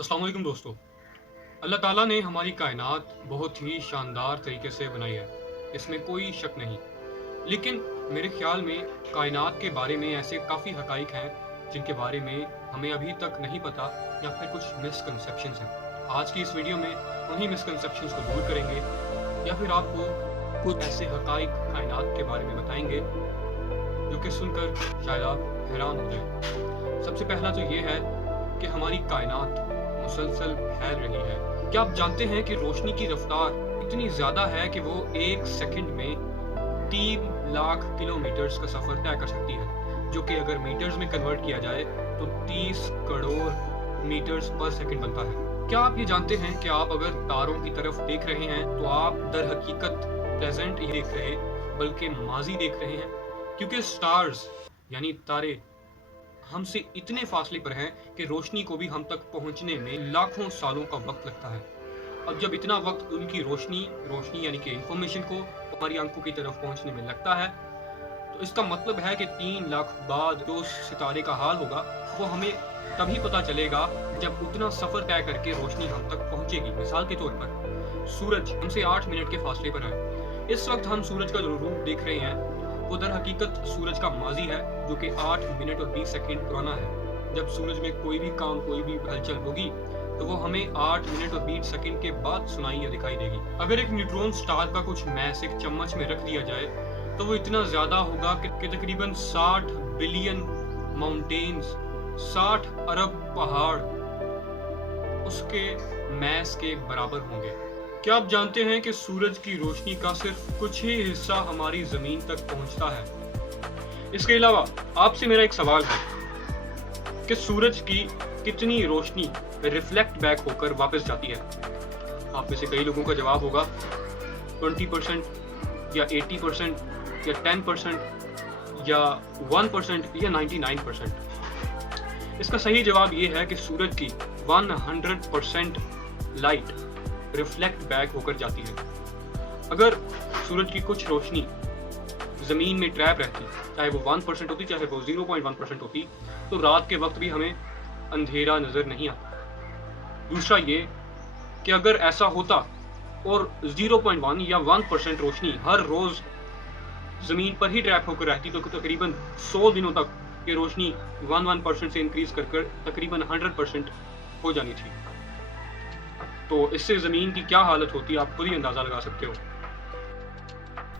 अस्सलाम वालेकुम दोस्तों। अल्लाह ताला ने हमारी कायनात बहुत ही शानदार तरीके से बनाई है, इसमें कोई शक नहीं। लेकिन मेरे ख्याल में कायनात के बारे में ऐसे काफ़ी हकाइक हैं जिनके बारे में हमें अभी तक नहीं पता या फिर कुछ मिसकंसेप्शंस हैं। आज की इस वीडियो में उन्हीं मिसकंसेप्शंस को दूर करेंगे या फिर आपको कुछ ऐसे हकाइक कायनात के बारे में बताएंगे जो कि सुनकर शायद आप हैरान हो जाएं। सबसे पहला तो ये है कि हमारी कायनात मुसलसल फैल रही है। क्या आप जानते हैं कि रोशनी की रफ्तार इतनी ज़्यादा है कि वो एक सेकंड में 3 लाख किलोमीटर्स का सफ़र तय कर सकती है, जो कि अगर मीटर्स में कन्वर्ट किया जाए तो 30 करोड़ मीटर्स पर सेकंड बनता है। क्या आप ये जानते हैं कि आप अगर तारों की तरफ देख रहे हैं तो आप दर हकीकत प्रेजेंट ही देख रहे बल्कि माजी देख रहे हैं, क्योंकि स्टार्स यानी तारे हमसे इतने फासले पर हैं कि रोशनी को भी हम तक पहुंचने में लाखों सालों का वक्त लगता है। अब जब इतना वक्त उनकी रोशनी यानी कि इंफॉर्मेशन को हमारी आंखों की तरफ पहुंचने में लगता है, तो इसका मतलब है कि 3 लाख बाद जो सितारे का हाल होगा वो हमें तभी पता चलेगा जब उतना सफ़र तय करके रोशनी हम तक पहुंचेगी। मिसाल के तौर पर सूरज हमसे 8 मिनट के फासले पर है। इस वक्त हम सूरज का जो रूप देख रहे हैं वो दर हकीकत सूरज का माजी है, जो कि 8 मिनट और 20 सेकंड पुराना है। जब सूरज में कोई भी काम, कोई भी हलचल होगी तो वो हमें 8 मिनट और 20 सेकंड के बाद सुनाई या दिखाई देगी। अगर एक न्यूट्रॉन स्टार का कुछ मैस एक चम्मच में रख दिया जाए तो वो इतना ज़्यादा होगा कि तकरीबन 60 बिलियन माउंटेन्स, 60 अरब पहाड़ उसके मैस के बराबर होंगे। क्या आप जानते हैं कि सूरज की रोशनी का सिर्फ कुछ ही हिस्सा हमारी ज़मीन तक पहुंचता है? इसके अलावा आपसे मेरा एक सवाल है कि सूरज की कितनी रोशनी रिफ्लेक्ट बैक होकर वापस जाती है? आप में से कई लोगों का जवाब होगा 20% या 80% या 10% या 1% या 99%। इसका सही जवाब ये है कि सूरज की 100% लाइट रिफ्लेक्ट बैक होकर जाती है। अगर सूरज की कुछ रोशनी ज़मीन में ट्रैप रहती, चाहे वो 1% होती चाहे वो 0.1% होती, तो रात के वक्त भी हमें अंधेरा नज़र नहीं आता। दूसरा ये कि अगर ऐसा होता और 0.1 या 1% रोशनी हर रोज़ ज़मीन पर ही ट्रैप होकर रहती तो तकरीबन 100 दिनों तक ये रोशनी 1% से इंक्रीज़ कर तकरीबन 100% हो जानी थी। तो इससे ज़मीन की क्या हालत होती है आप खुद ही अंदाज़ा लगा सकते हो।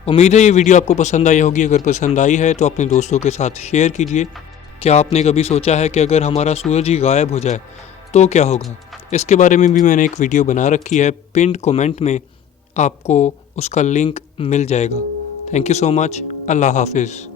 उम्मीद है ये वीडियो आपको पसंद आई होगी। अगर पसंद आई है तो अपने दोस्तों के साथ शेयर कीजिए। क्या आपने कभी सोचा है कि अगर हमारा सूरज ही गायब हो जाए तो क्या होगा? इसके बारे में भी मैंने एक वीडियो बना रखी है, पिन्ड कमेंट में आपको उसका लिंक मिल जाएगा। Thank you so much. अल्लाह हाफिज़।